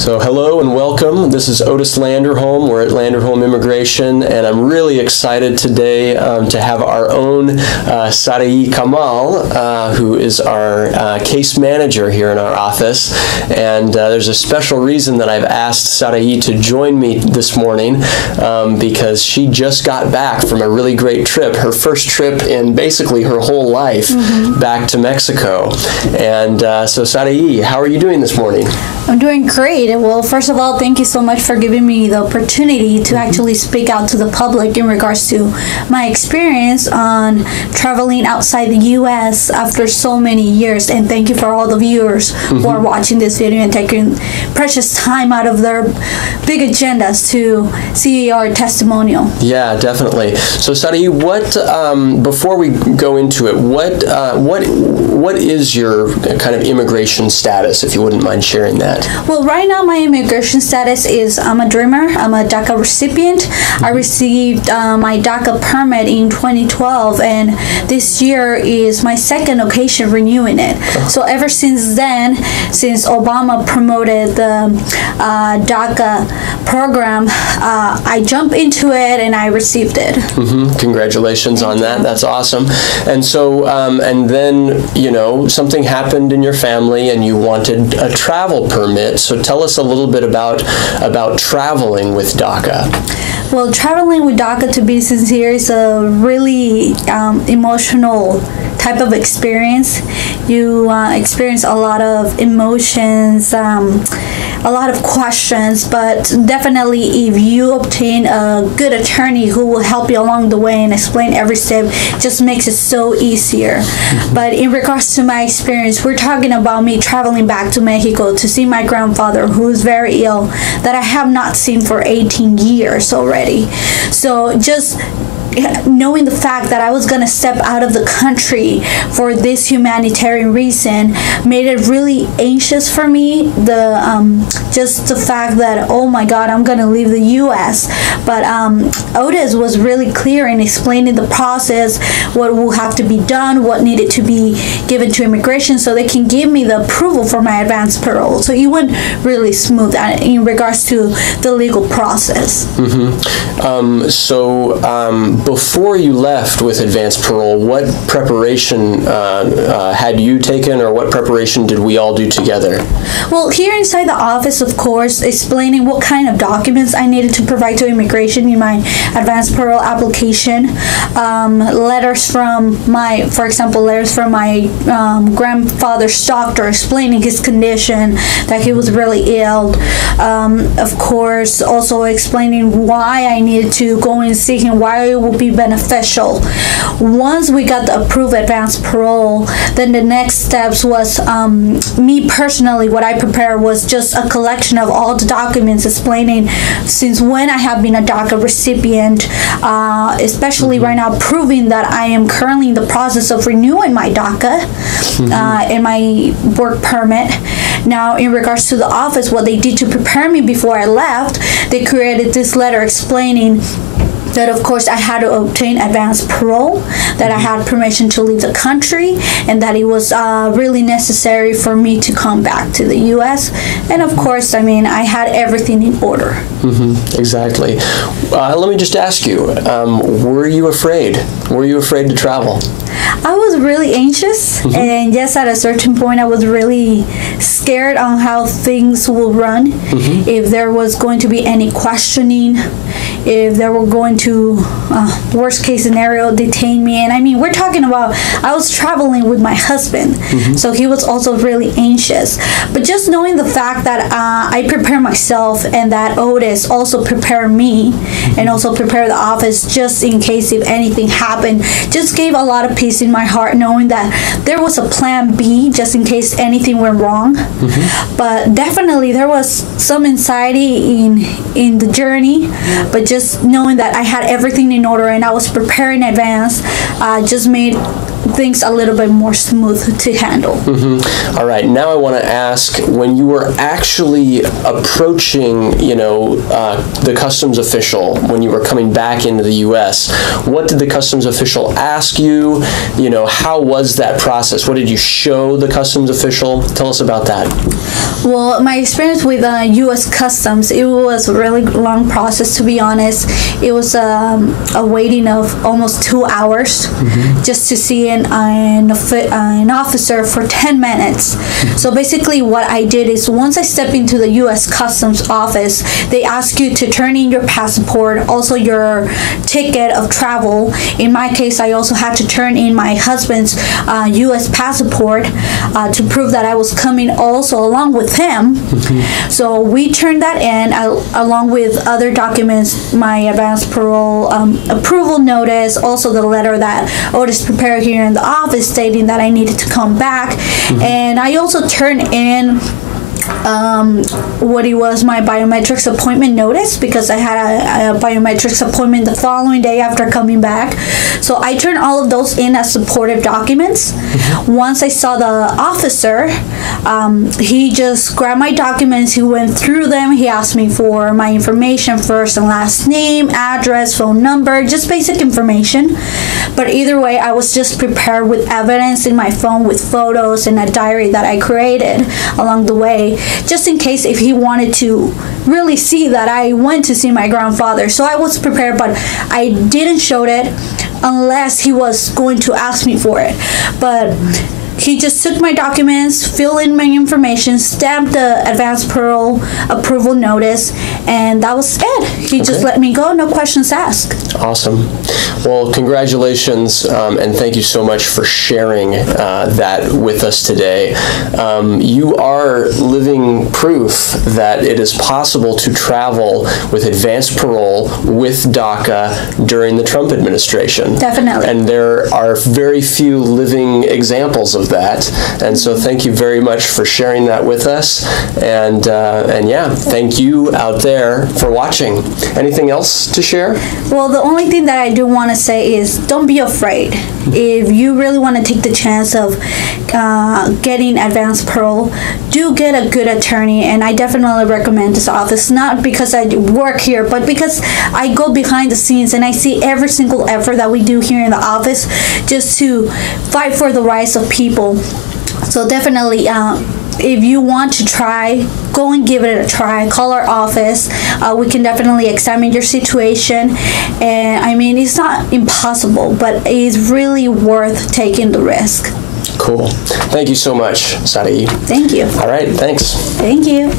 So hello and welcome. This is Otis Landerholm. We're at Landerholm Immigration, and I'm really excited today to have our own Sarai Kamal, who is our case manager here in our office. And there's a special reason that I've asked Sarai to join me this morning because she just got back from a really great trip, her first trip in basically her whole life back to Mexico. And so Sarai, how are you doing this morning? I'm doing great. Well, first of all, thank you so much for giving me the opportunity to actually speak out to the public in regards to my experience on traveling outside the U.S. after so many years. And thank you for all the viewers who are watching this video and taking precious time out of their big agendas to see our testimonial. Yeah, definitely. So, Sarai, what before we go into it, what is your kind of immigration status, if you wouldn't mind sharing that? Well, right now my immigration status is I'm a dreamer. I'm a DACA recipient. I received my DACA permit in 2012, and this year is my second occasion renewing it. So ever since then, since Obama promoted the DACA program, I jumped into it and I received it. Congratulations on that. That's awesome. And so, and then, you know, something happened in your family and you wanted a travel permit. So tell us a little bit about traveling with DACA. Well, traveling with DACA, to be sincere, is a really emotional type of experience. You experience a lot of emotions, a lot of questions, but definitely if you obtain a good attorney who will help you along the way and explain every step, it just makes it so easier. But in regards to my experience, we're talking about me traveling back to Mexico to see my grandfather, who is very ill, that I have not seen for 18 years already. So just knowing the fact that I was going to step out of the country for this humanitarian reason made it really anxious for me. Just the fact that, oh my God, I'm going to leave the U.S. But Otis was really clear in explaining the process, what will have to be done, what needed to be given to immigration so they can give me the approval for my advanced parole. So it went really smooth in regards to the legal process. Before you left with advanced parole, what preparation had you taken, or what preparation did we all do together? Well, here inside the office, of course, explaining what kind of documents I needed to provide to immigration in my advanced parole application. Letters from for example, letters from my grandfather's doctor explaining his condition, that he was really ill. Of course, also explaining why I needed to go and see him, why it would be beneficial. Once we got the approved advanced parole, then the next steps was me personally, what I prepared was just a collection of all the documents explaining since when I have been a DACA recipient, especially right now proving that I am currently in the process of renewing my DACA and my work permit. Now, in regards to the office, what they did to prepare me before I left, they created this letter explaining that, of course, I had to obtain advanced parole, that I had permission to leave the country, and that it was really necessary for me to come back to the U.S. And, of course, I mean, I had everything in order. Exactly. Let me just ask you, were you afraid? Were you afraid to travel? I was really anxious, and yes, at a certain point I was really scared on how things will run, if there was going to be any questioning, if they were going to, worst case scenario, detain me. And I mean, we're talking about, I was traveling with my husband, so he was also really anxious. But just knowing the fact that I prepare myself and that Otis also prepared me and also prepared the office just in case if anything happened, just gave a lot of peace in my heart, knowing that there was a plan B just in case anything went wrong. But definitely there was some anxiety in the journey, but just knowing that I had everything in order and I was prepared in advance just made things a little bit more smooth to handle. All right, now I want to ask, when you were actually approaching, the customs official, when you were coming back into the U.S., what did the customs official ask you? How was that process? What did you show the customs official? Tell us about that. Well, my experience with U.S. Customs, it was a really long process, to be honest. It was a waiting of almost 2 hours just to see an officer for 10 minutes. So basically what I did is, once I step into the U.S. Customs office, they ask you to turn in your passport, also your ticket of travel. In my case, I also had to turn in my husband's U.S. passport to prove that I was coming also along with him. So we turned that in along with other documents, my advance parole approval notice, also the letter that Otis prepared here in the office stating that I needed to come back. And I also turned in my biometrics appointment notice, because I had a biometrics appointment the following day after coming back. So I turned all of those in as supportive documents. Once I saw the officer, he just grabbed my documents, he went through them, he asked me for my information, first and last name, address, phone number, just basic information. But either way, I was just prepared with evidence in my phone, with photos and a diary that I created along the way, just in case if he wanted to really see that I went to see my grandfather. So I was prepared, but I didn't show it unless he was going to ask me for it. But he just took my documents, filled in my information, stamped the advance parole approval notice, and that was it. He just let me go, no questions asked. Awesome. Well, congratulations, and thank you so much for sharing that with us today. You are living proof that it is possible to travel with advanced parole with DACA during the Trump administration. Definitely. And there are very few living examples of that. And so thank you very much for sharing that with us. And yeah, thank you out there for watching. Anything else to share? Well, the only thing that I do want to say is, don't be afraid. If you really want to take the chance of getting advanced parole, do get a good attorney. And I definitely recommend this office, not because I work here, but because I go behind the scenes and I see every single effort that we do here in the office just to fight for the rights of people. So definitely, if you want to try, go and give it a try. Call our office. We can definitely examine your situation. And I mean, it's not impossible, but it's really worth taking the risk. Cool. Thank you so much, Saraí. Thank you. All right, thanks. Thank you.